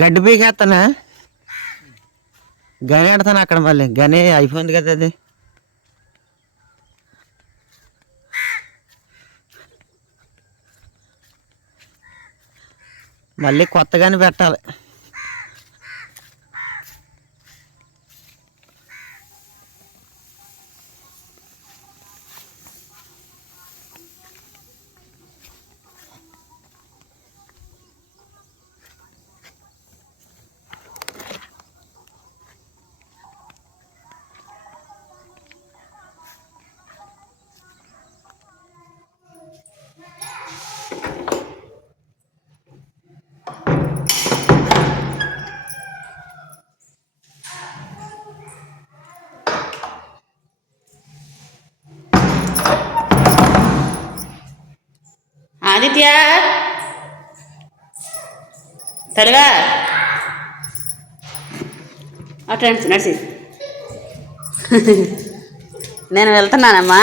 గడ్డి పీకేస్తానా గని ఆడతాను అక్కడ మళ్ళీ? గని అయిపోయింది కదా అది. మళ్ళీ కొత్తగానే పెట్టాలి. ఆదిత్య తెలుగా. అటు నడిచి నేను వెళ్తున్నానమ్మా.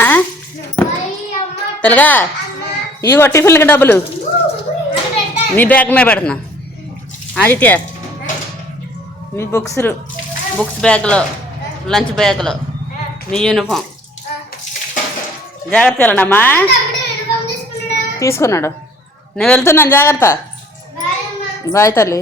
తెలుగా ఇగో టిఫిన్లకి డబ్బులు. మీ బ్యాగ్ మీద పెడుతున్నా. ఆదిత్య మీ బుక్స్ బుక్స్ బ్యాగ్లో లంచ్ బ్యాగ్లో మీ యూనిఫామ్. జాగ్రత్త వెళ్ళండమ్మా తీసుకున్నాడు. నేను వెళ్తున్నాను జాగ్రత్త. బాయ్ తల్లి.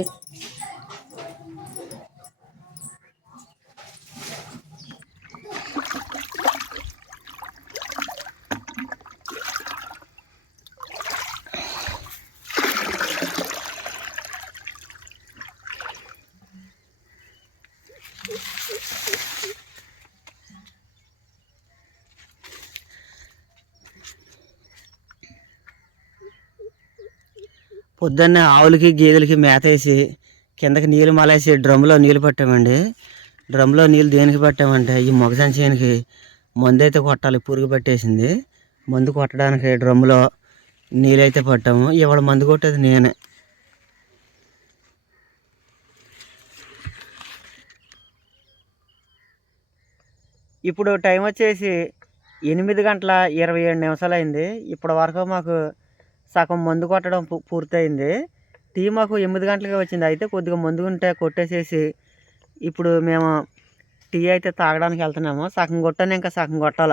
పొద్దున్నే ఆవులకి గేదెలకి మేత వేసి కిందకి నీళ్ళు మలేసి డ్రమ్లో నీళ్ళు పట్టామండి. డ్రమ్లో నీళ్ళు దేనికి పట్టామంటే ఈ మొగజాన్ చేనుకి మందు అయితే కొట్టాలి పురుగు పట్టేసింది. మందు కొట్టడానికి డ్రమ్లో నీళ్ళైతే పట్టాము. ఇవాళ మందు కొట్టేది నేనే. ఇప్పుడు టైం వచ్చేసి ఎనిమిది గంటల ఇరవై ఏడు నిమిషాలు అయింది ఇప్పటి వరకు మాకు సగం మందు కొట్టడం పూ- పూర్తయింది. టీ మాకు ఎనిమిది గంటలకి వచ్చింది. అయితే కొద్దిగా మందు ఉంటే కొట్టేసేసి ఇప్పుడు మేము టీ అయితే తాగడానికి వెళ్తున్నాము. సగం కొట్టాను ఇంకా సగం కొట్టాల.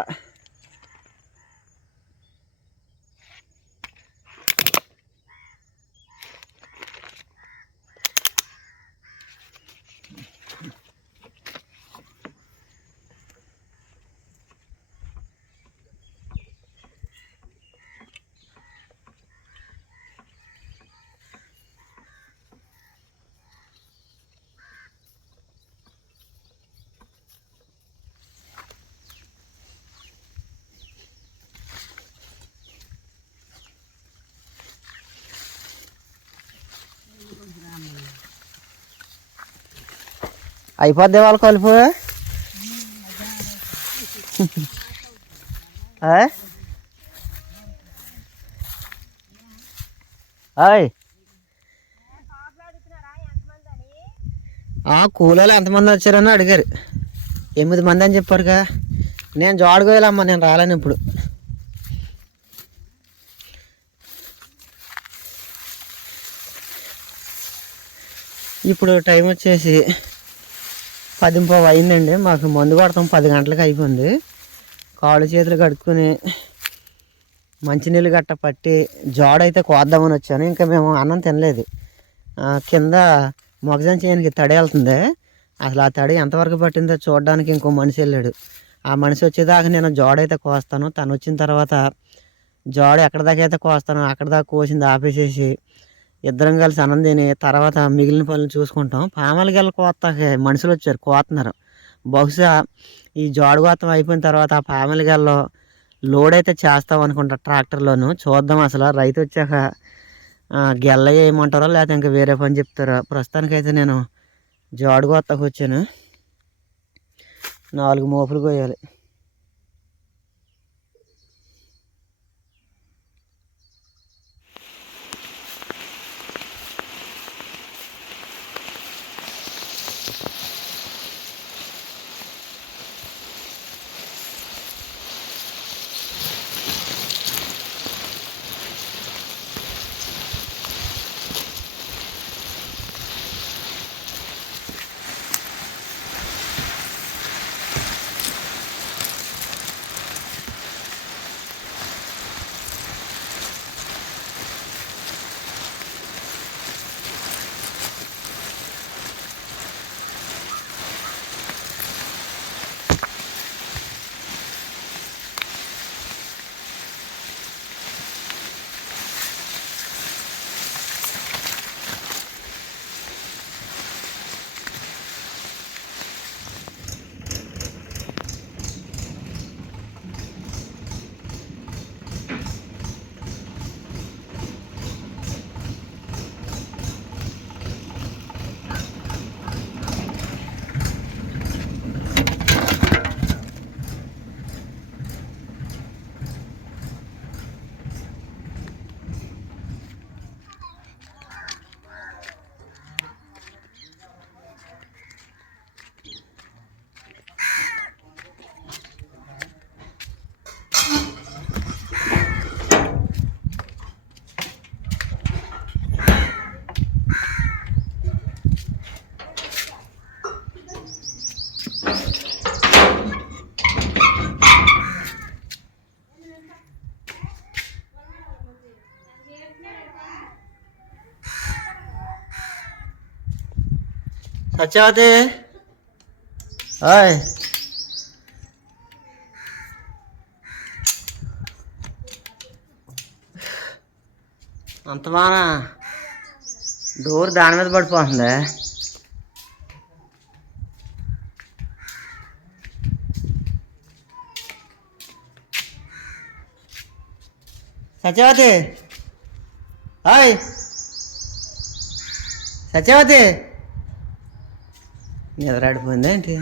అయిపోద్ది వాళ్ళ కలుపు. ఆ? ఆయ్. కూలీలు ఎంతమంది వచ్చారని అడిగారు. ఎనిమిది మంది అని చెప్పారుగా. నేను జోడుకోవాలమ్మా నేను రాలేను ఇప్పుడు. ఇప్పుడు టైం వచ్చేసి పదింపవ అయిందండి. మాకు మందు కొడతాం. పది గంటలకు అయిపోయింది. కాళ్ళు చేతులు కడుక్కొని మంచినీళ్ళు గట్ట పట్టి జోడైతే కోద్దామని వచ్చాను. ఇంకా మేము అన్నం తినలేదు. కింద మొగజాన్ చేయడానికి తడి వెళ్తుంది. అసలు ఆ తడి ఎంతవరకు పట్టిందో చూడడానికి ఇంకో మనిషి వెళ్ళాడు. ఆ మనిషి వచ్చేదాకా నేను జోడైతే కోస్తాను. తను వచ్చిన తర్వాత జోడ ఎక్కడ దాకా అయితే కోస్తాను అక్కడ దాకా కోసింది ఆపేసేసి ఇద్దరం కలిసి అన్నం తిని తర్వాత మిగిలిన పనులు చూసుకుంటాం. పామాలకి వెళ్ళి కోత మనుషులు వచ్చారు కోతున్నారు. బహుశా ఈ జోడు అయిపోయిన తర్వాత ఆ పామలగల్లో లోడ్ అయితే చేస్తాం అనుకుంటా ట్రాక్టర్లోను. చూద్దాం అసలు రైతు వచ్చాక గెల్ల వేయమంటారో లేకపోతే ఇంకా వేరే పని చెప్తారో. ప్రస్తుతానికైతే నేను జోడు వచ్చాను. నాలుగు మోపులు కోయాలి. సత్యవతి ఓయ్ అంత బాగా డోర్ దాని మీద పడిపోతుంది సత్యవతి హాయ్ సత్యవతి నిద్రాడిపోయిందా ఏంటి?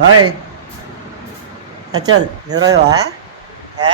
హాయ్. సత్యవతి నిద్రపోయావా ఏ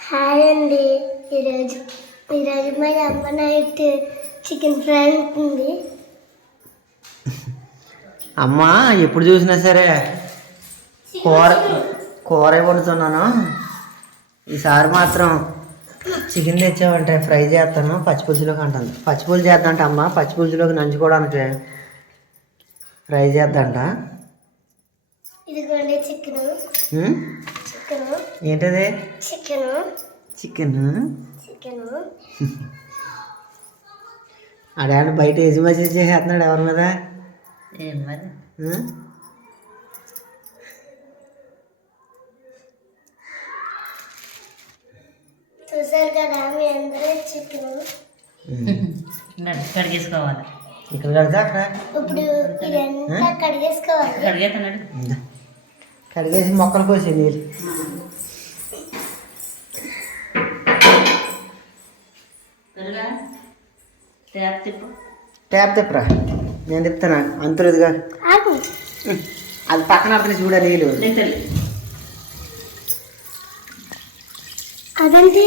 హాయ్ అండి ఈరోజు ఈరోజు మా అమ్మ నైట్ చికెన్ ఫ్రై ఉంటుంది. అమ్మ ఎప్పుడు చూసినా సరే కూర కూర వండుతున్నాను ఈసారి మాత్రం చికెన్ తెచ్చామంటే ఫ్రై చేస్తాను. పచ్చిపులుసులోకి అంటాను. పచ్చిపులుసు చేద్దంట అమ్మ. పచ్చిపులుసులోకి నంచుకోవడానికి ఫ్రై చేద్దంట. ఇదిగోండి చికెన్? చికెన్. ఏంటది? చికెన్. చికెన్? చికెన్. అడాన్ని బయట యజమాని చేసేస్తున్నాడు ఎవరి మీద? ఏం మరి? ఉం? చూసారు కదా మీ అందరూ చికెన్ నడు, కడిగేసుకోవాలి. ఇక్కడ కడితే అక్కడ? ఇప్పుడు ఇదంతా కడిగేసుకోవాలి. కడిగేస్తున్నాడు. కడిగేసి మొక్కలు కోసి నీళ్ళు. ట్యాప్ తిప్పు ట్యాప్ తిప్పరా నేను తిప్పుతాను అంతులేదుగా. ఆగు. అది పక్కన అర్థం చూడ నీళ్ళు. అదంటే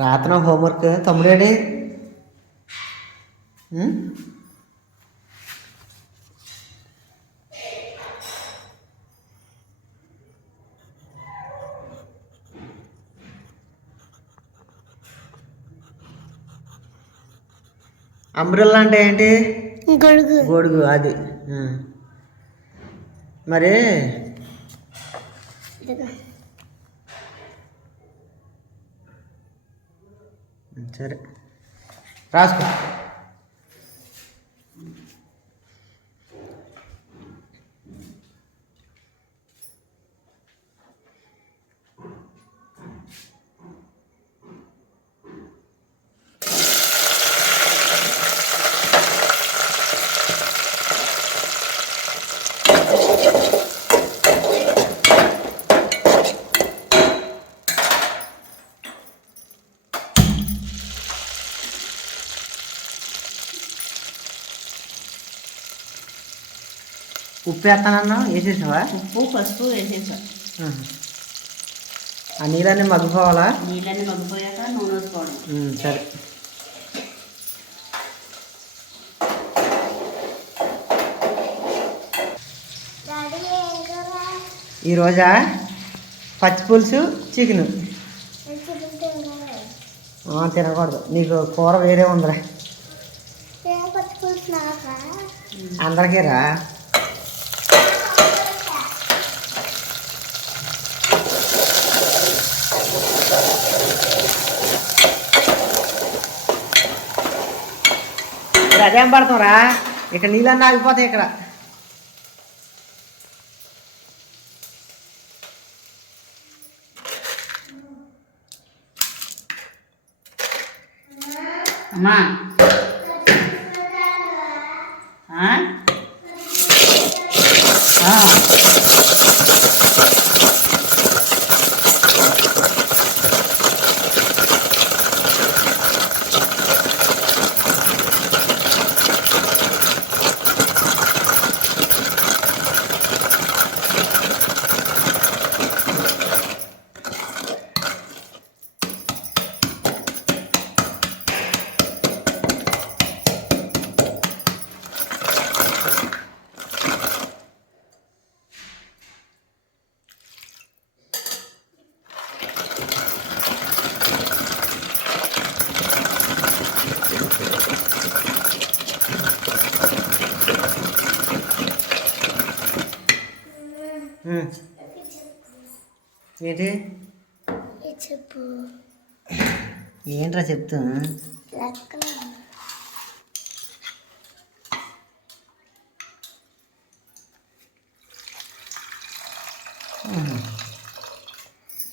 రాత్రి హోంవర్క్. తమ్ముడేడి? అంబ్రెల్లా అంటే ఏంటి? గొడుగు. గొడుగు అది. మరి? సరే రాసుకో ఉప్పు వేస్తానన్నా వేసేసావా? ఉప్పు పసుపు వేసేసా. ఆ నీళ్ళన్నీ మగ్గిపోవాలా? నీళ్ళన్నీ మగ్గిపోయాక నూనె వేసుకోవడం సరే. ఈరోజా పచ్చి పులుసు చికెన్. తినకూడదు. నీకు కూర వేరే ఉందిరా. అందరికీ రా ఇక్కడ అదేం పడతాంరా ఇక్కడ నీళ్ళన్నీ ఆగిపోతాయి ఇక్కడ. అమ్మా. ఆ? ఏంటి? చెప్పు. ఏంట్రా చెప్తా? లెక్కన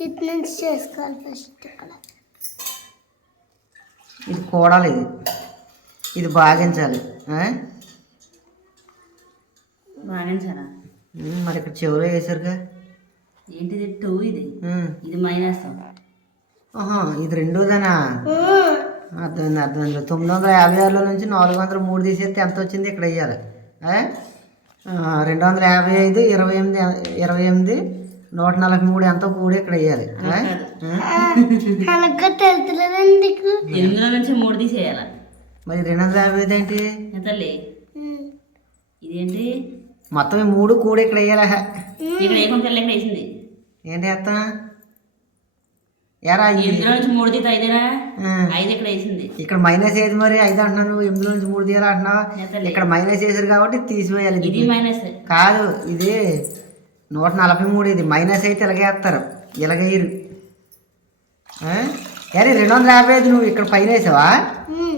ఇటు నుంచి చేసుకోవాలి ఫస్ట్ ఇక్కడ. ఇది కూడాలి ఇది. ఇది? బాగించారా ఉమ్, మరి ఇక్కడ చెవులో వేసారుగా ఏంటిది టూ ఇది. ఇది మైనస్ ఆహా, ఇది రెండోదేనా? అర్థమైంది అర్థమైంది. తొమ్మిది వందల యాభై ఆరులో నుంచి నాలుగు వందల మూడు తీసేస్తే ఎంత వచ్చింది? ఇక్కడ వేయాలి రెండు వందల యాభై ఐదు ఇరవై ఎనిమిది ఇరవై ఎనిమిది నూట నలభై మూడు ఎంతో కూడి ఇక్కడ వేయాలి ఎనిమిదిలో నుంచి మూడు తీసేయాల? మరి రెండు వందల యాభై ఐదు ఏంటి? ఇదేంటి? మొత్తం మూడు కూడి ఇక్కడ వేయాలి ఇక్కడ వేసింది? ఏంటి వేస్తా ఎరా నుంచి మూడు తీత ఐదేనా. ఐదు ఇక్కడ వేసింది. ఇక్కడ మైనస్ ఏది మరి? ఐదు అంటున్నాను నువ్వు ఎనిమిది నుంచి మూడు తీయాలి అంటున్నావు. ఇక్కడ మైనస్ వేసారు కాబట్టి తీసివేయాలి ఇది మైనస్ కాదు ఇది నూట నలభై మూడు ఇది. మైనస్ అయితే ఇలాగే వేస్తారు. ఇలాగేయరు. అరే రెండు వందల యాభై ఐదు నువ్వు ఇక్కడ పైన వేసావా?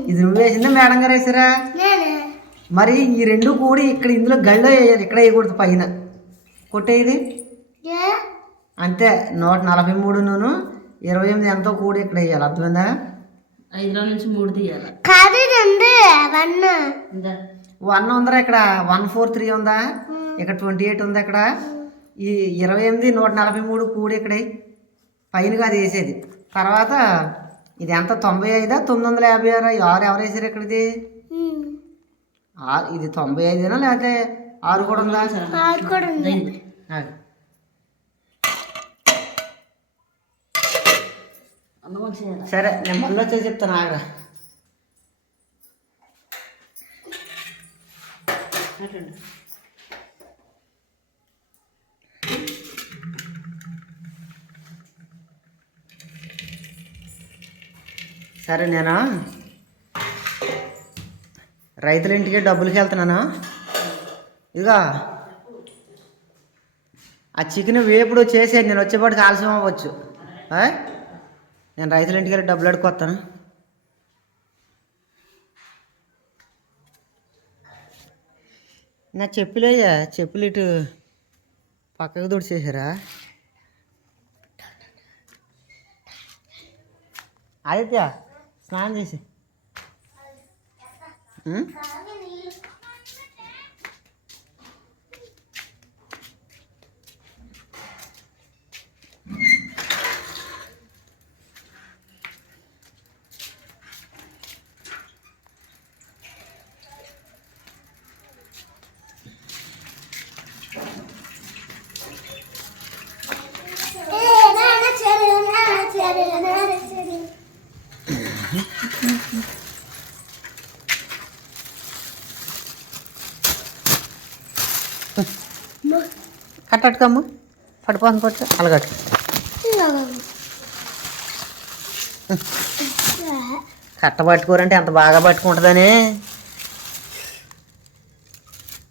ఇది నువ్వు వేసిందా మేడం గారు వేసారా? మరి ఈ రెండు కూడి ఇక్కడ ఇందులో గళ్ళో వేయాలి. ఇక్కడ వేయకూడదు పైన. కొట్టేది ఏ? అంతే నూట నలభై మూడు నూను ఇరవై ఎనిమిది ఎంతో కూడి ఇక్కడ వేయాలి. అర్థమైందా? ఐదులో నుంచి మూడు తీయాల. కాదు వన్. వన్ ఉందరా ఇక్కడ. వన్ ఫోర్ త్రీ ఉందా? ఇక్కడ ట్వంటీ ఎయిట్ ఉంది ఇక్కడ? ఈ ఇరవై ఎనిమిది నూట నలభై మూడు కూడి ఇక్కడ పైన కాదు వేసేది. తర్వాత ఇది ఎంత? తొంభై ఐదా? తొమ్మిది వందల యాభై ఆరు? ఆరు ఎవరు వేసారు ఇక్కడిది? ఆ- ఇది తొంభై ఐదేనా? లేకపోతే ఆరు కూడా ఉందా? ఆరు కూడా ఉంది ఆగు. అన్నం చేయాల సరే నేను మళ్ళీ వచ్చి చెప్తాను అట్లండి. సరే నేను? రైతుల ఇంటికి డబ్బులకి వెళ్తున్నాను? ఇదిగో. ఆ చికెన్ వేపుడు చేసేది నేను వచ్చేపాటికి ఆలస్యం అవ్వచ్చు? నేను రైతుల ఇంటికి వెళ్ళి డబ్బులు అడుక్కొస్తాను నా చెప్పులేయా చెప్పులు ఇటు పక్కకు దుడిచేసారా ఆదిత్య స్నానం చేసి. కట్టట్టుకమ్మ పడిపోతుంది కొట్టు. అలగట్టు కట్ట. పట్టుకోరంటే ఎంత బాగా పట్టుకుంటుందని.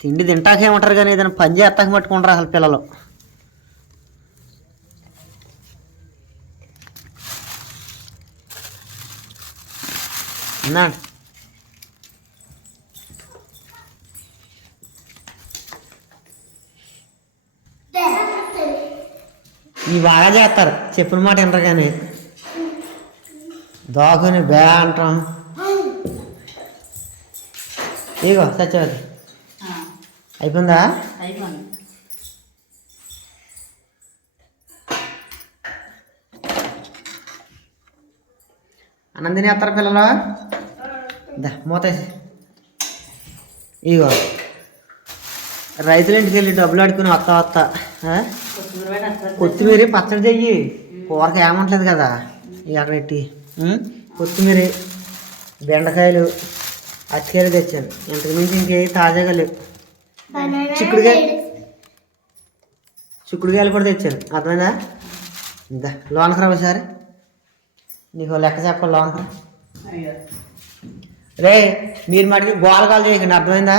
తిండి తింటాకేమంటారు కానీ ఏదైనా పని చేస్తాక పట్టుకుంటారు అసలు పిల్లలు. ఉన్నాడు ఇవి బాగా చేస్తారు. చెప్పిన మాట వినరు కానీ దోకుని బే అంటాం ఇగో సత్యవతి. అయిపోయిందా? అయిపోయింది. అన్నం తినేస్తారు పిల్లలు? దా మూతేసి ఇగో. రైతుల ఇంటికి వెళ్ళి డబ్బులు అడుకుని వస్తా వస్తా ఆ? కొత్తిమీర పచ్చడి చెయ్యి. కూరకి ఏమంటలేదు కదా? అక్కడ పెట్టి. ఉం? కొత్తిమీర బెండకాయలు అరటికాయలు తెచ్చాను ఇంతకు మించి ఇంకే తాజాగా లేవు. చిక్కుడుకాయ చిక్కుడుకాయలు కూడా తెచ్చాను అర్థమైందా? ఇంకా లోనకి రా ఒకసారి. నీకు లెక్క చెప్పాలి లోనకి. రే మీరు మటుకి గోలగాలు చేయకండి. అర్థమైందా?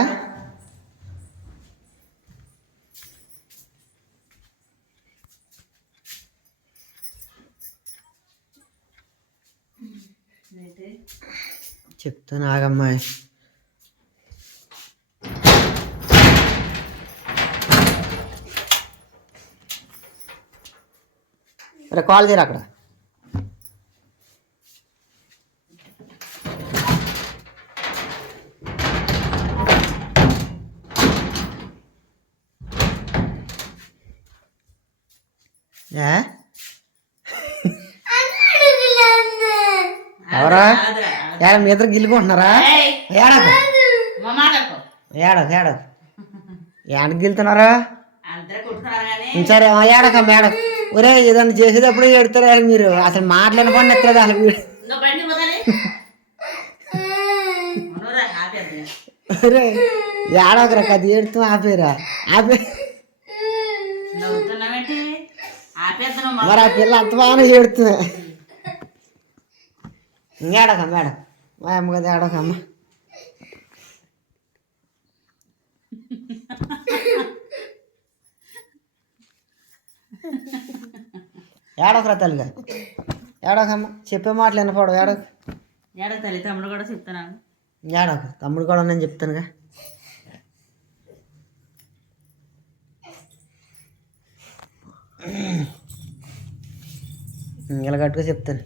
చెప్తాను ఆగమ్మాయి కాల్ చేయరు అక్కడ ఏ ఎవరా ఏడ మీ ఇద్దరు గిల్లుకుంటున్నారా? ఏడకు. ఏడకు ఏడకు. కొట్టుకున్నారు కానీ. సరే ఏడక. మేడం ఒరే ఏదన్నా చేసేటప్పుడు ఎడతారా మీరు. అసలు మాట్లాడకుండా ఎత్తలేదు అసలు వీడు. ఆపేద్దాం ఒరే ఏడవకరా అది ఏడుతూ ఆపేరా. ఆపే. మరి ఆ పిల్ల అంత బాగానే ఏడుతుంది. ఏడక. మేడం మా అమ్మ కదా ఏడక అమ్మ ఏడకరా తల్లిగా ఏడకమ్మ చెప్పే మాటలు వినపడవు ఏడక ఏడకు తల్లి తమ్ముడు కూడా చెప్తున్నాను ఏడక తమ్ముడు కూడా నేను చెప్తానుగా ఇలా కట్టుగా చెప్తాను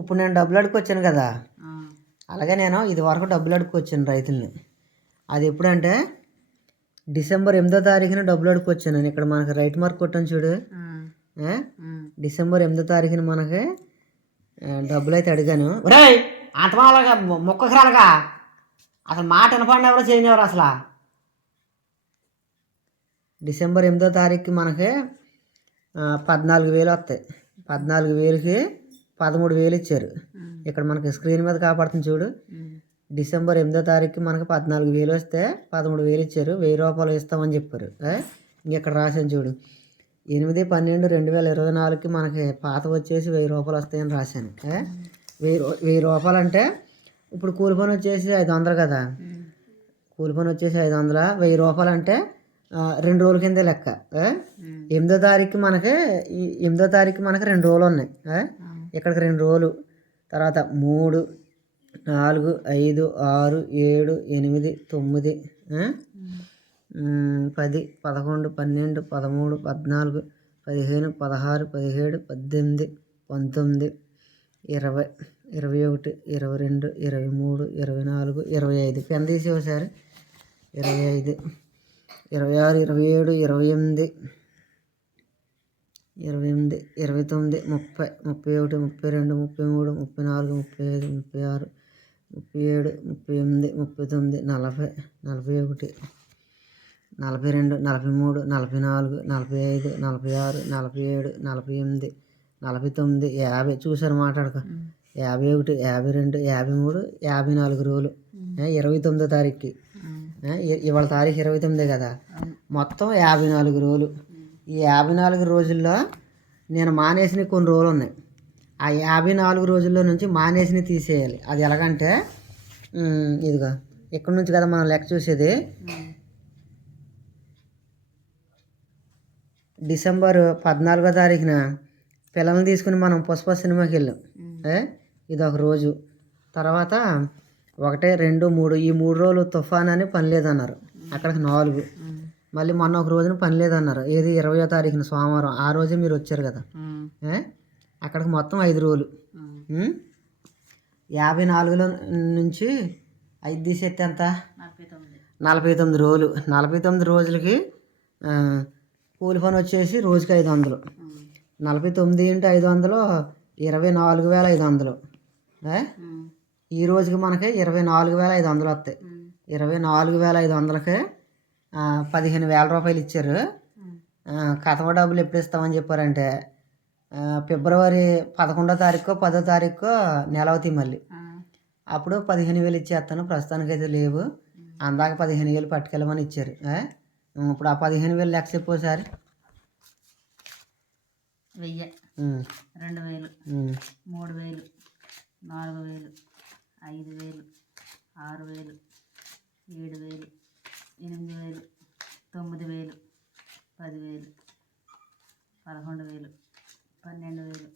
ఇప్పుడు నేను డబ్బులు అడుక్కొచ్చాను కదా. అలాగే నేను ఇది వరకు డబ్బులు అడుక్కొచ్చాను రైతుల్ని. అది ఎప్పుడంటే డిసెంబర్ ఎనిమిదో తారీఖున డబ్బులు అడుక్కొచ్చాను నేను. ఇక్కడ మనకి రైట్ మార్క్ కొట్టాను చూడు. డిసెంబర్ ఎనిమిదో తారీఖున మనకి డబ్బులు అయితే అడిగాను. ఒరేయ్ అంతమాలగా మొక్కకు రాలగా అసలు మాట వినపడిన ఎవరో చేయనివ్వరు అసలు. డిసెంబర్ ఎనిమిదో తారీఖుకి మనకి పద్నాలుగు వేలు వస్తాయి. పద్నాలుగు వేలకి పదమూడు వేలు ఇచ్చారు. ఇక్కడ మనకి స్క్రీన్ మీద కాపాడుతుంది చూడు. డిసెంబర్ ఎనిమిదో తారీఖుకి మనకి పద్నాలుగు వేలు వస్తే పదమూడు వేలు ఇచ్చారు. వెయ్యి రూపాయలు ఇస్తామని చెప్పారు. ఇక్కడ రాశాను చూడు. ఎనిమిది పన్నెండు రెండు వేల ఇరవై నాలుగుకి మనకి పాత వచ్చేసి వెయ్యి రూపాయలు వస్తాయని రాశాను? వెయ్యి వెయ్యి రూపాయలు అంటే ఇప్పుడు కూలి పని వచ్చేసి ఐదు వందలు కదా. కూలి పని వచ్చేసి ఐదు వందల? వెయ్యి రూపాయలు అంటే రెండు రోజుల కిందే లెక్క? ఎనిమిదో తారీఖు మనకి ఎనిమిదో తారీఖు మనకి రెండు రోజులు ఉన్నాయి? ఇక్కడికి రెండు రోజులు తర్వాత మూడు నాలుగు ఐదు ఆరు ఏడు ఎనిమిది తొమ్మిది పది పదకొండు పన్నెండు పదమూడు పద్నాలుగు పదిహేను పదహారు పదిహేడు పద్దెనిమిది పంతొమ్మిది ఇరవై ఇరవై ఒకటి ఇరవై రెండు ఇరవై మూడు ఇరవై నాలుగు ఇరవై ఐదు. పెన్ తీసి ఒకసారి ఇరవై ఐదు. ఇరవై ఆరు ఇరవై ఏడు ఇరవై ఎనిమిది ఇరవై ఎనిమిది ఇరవై తొమ్మిది ముప్పై ముప్పై ఒకటి ముప్పై రెండు ముప్పై మూడు ముప్పై నాలుగు ముప్పై ఐదు ముప్పై ఆరు ముప్పై ఏడు ముప్పై ఎనిమిది ముప్పై తొమ్మిది నలభై నలభై ఒకటి నలభై రెండు నలభై మూడు నలభై నాలుగు నలభై ఐదు నలభై ఆరు నలభై ఏడు నలభై ఎనిమిది నలభై తొమ్మిది యాభై. చూసారు మాట్లాడక. యాభై ఒకటి యాభై రెండు యాభై మూడు యాభై నాలుగు రోజులు. ఇరవై తొమ్మిదో తారీఖుకి. ఇవాళ తారీఖు ఇరవై తొమ్మిదే కదా. మొత్తం యాభై నాలుగు రోజులు. ఈ యాభై నాలుగు రోజుల్లో నేను మానేసిన కొన్ని రోజులు ఉన్నాయి ఆ యాభై నాలుగు రోజుల్లో నుంచి మానేసినవి తీసేయాలి. అది ఎలాగంటే ఇదిగో ఇక్కడ నుంచి కదా మనం లెక్క చూసేది. డిసెంబర్ పద్నాలుగో తారీఖున పిల్లల్ని తీసుకుని మనం పుష్ప సినిమాకి వెళ్ళాం. ఇది ఒక రోజు. తర్వాత ఒకటే రెండు మూడు ఈ మూడు రోజులు తుఫాన్ అని పని లేదన్నారు. అక్కడికి నాలుగు. మళ్ళీ మొన్న ఒక రోజున పని లేదన్నారు. ఏది ఇరవయో తారీఖున సోమవారం. ఆ రోజే మీరు వచ్చారు కదా? అక్కడికి మొత్తం ఐదు రోజులు? యాభై నాలుగులో నుంచి ఐదు తీసేస్తే ఎంత? నలభై తొమ్మిది. రోజులు. నలభై తొమ్మిది రోజులకి కూలి పని వచ్చేసి రోజుకి ఐదు వందలు. నలభై తొమ్మిది ఇంటూ ఐదు వందలు ఇరవై నాలుగు వేల ఐదు వందలు? ఈ రోజుకి మనకి ఇరవై నాలుగు వేల ఐదు వందలు వస్తాయి. ఇరవై నాలుగు వేల ఐదు వందలకి పదిహేను వేల రూపాయలు ఇచ్చారు. కథమ డబ్బులు ఎప్పుడు ఇస్తామని చెప్పారంటే ఫిబ్రవరి పదకొండో తారీఖు పదో తారీఖు నెల అవుతాయి మళ్ళీ అప్పుడు పదిహేను వేలు ఇచ్చేస్తాను ప్రస్తుతానికి అయితే లేవు. అందాక పదిహేను వేలు పట్టుకెళ్ళమని ఇచ్చారు? ఇప్పుడు ఆ పదిహేను వేలు లెక్క చెప్పు ఒకసారి. వెయ్యి. రెండు వేలు. మూడు వేలు. నాలుగు వేలు. ఐదు వేలు. ఆరు వేలు. ఏడు వేలు. ఎనిమిది వేలు తొమ్మిది వేలు పదివేలు పదకొండు వేలు పన్నెండు వేలు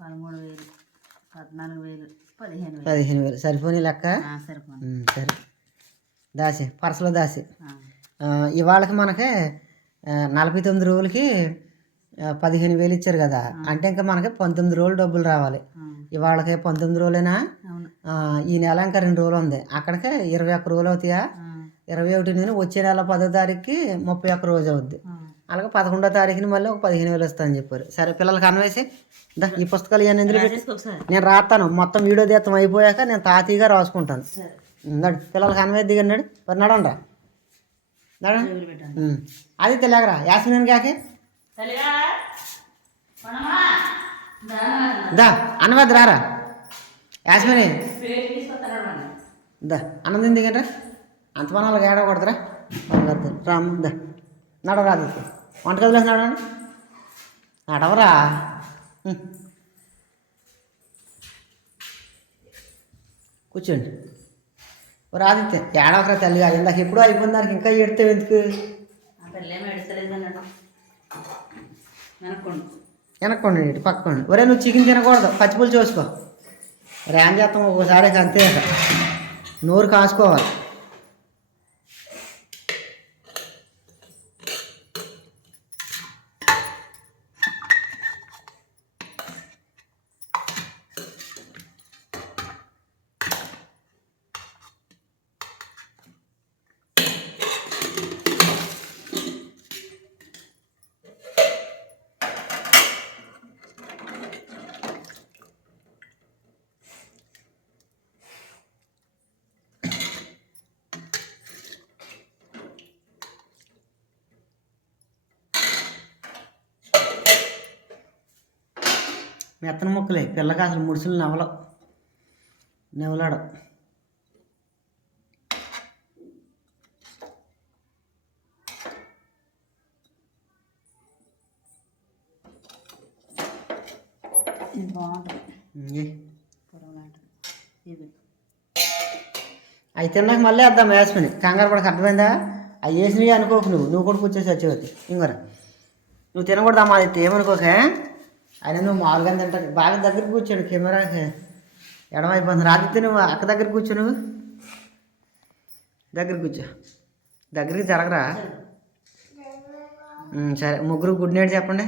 పదమూడు వేలు పద్నాలుగు వేలు పదిహేను వేలు. పదిహేను వేలు. సరిపోని లెక్క? సరిపోను. సరే. దాసి పర్సలో దాసి. ఇవాళకి మనకి నలభై తొమ్మిది రోజులకి పదిహేను వేలు ఇచ్చారు కదా. అంటే ఇంకా మనకి పంతొమ్మిది రోజులు డబ్బులు రావాలి. ఇవాళకి పంతొమ్మిది రోజులేనా? ఈ నెల ఇంకా రెండు రోజులు ఉంది. అక్కడికి ఇరవై ఒక్క రోజులు అవుతాయా? ఇరవై ఒకటి నేను వచ్చే నెల పదో తారీఖుకి ముప్పై ఒక్క రోజు అవుద్ది. అలాగే పదకొండో తారీఖుని మళ్ళీ ఒక పదిహేను వేలు వస్తాయని చెప్పారు. సరే పిల్లలకి అనవేసి దా ఈ పుస్తకాలు ఇవన్నీ పెట్టి? ఒకసారి. నేను రాస్తాను మొత్తం వీడియో తీస్తాం అయిపోయాక నేను తాతీగా రాసుకుంటాను. నడు. పిల్లలకి అనవేసి దిగండి మరి టేబుల్ పెట్టండి. ఉమ్. అది తెలియకరా యాస్మిన్ కాకే దా అన్నవద్దు రారా. యాస్మిని. దా అన్నం తింది దిగండి అంత పనాలు ఏడ కొడతారా? రామ్ దా. నడవరాదు. వంటగదిలో నడవండి. నడవరా. కూర్చోండి. ఓ ఆదిత్య ఏడవకరా తల్లిగా ఇందాక ఎప్పుడూ అయిపోయింది దానికి ఇంకా ఎడితే ఎందుకు? వెనక్కోండి. ఇటు పక్కండి ఒరే నువ్వు చికెన్ తినకూడదు. పచ్చిపులు చూసుకో ఏం చేస్తాం ఒకసారి ఇక అంతే. నోరు కాసుకోవాలి. మెత్తన ముక్కలే. పిల్లకి అసలు ముడుసులు నవలవు. నవలాడు ఇది బాగుంటుంది. ఇది. అవి తిన్నాక మళ్ళీ వేద్దాం వేసుకుని. కంగారు పడక అర్థమైందా? అవి వేసినవి అనుకోకు నువ్వు. నువ్వు కూడా కూర్చొని సత్యవతి ఇంకోరా. నువ్వు తినకూడదమ్మా అది ఏమనుకోకే ఆయన నువ్వు మామూలుగా తింటా. బాగా దగ్గర కూర్చోడు కెమెరాకి ఎడమైపోతుంది. రాత్రి నువ్వు అక్క దగ్గర కూర్చో నువ్వు. దగ్గర కూర్చో. దగ్గరికి జరగరా? సరే. ముగ్గురు గుడ్ నైట్ చెప్పండి.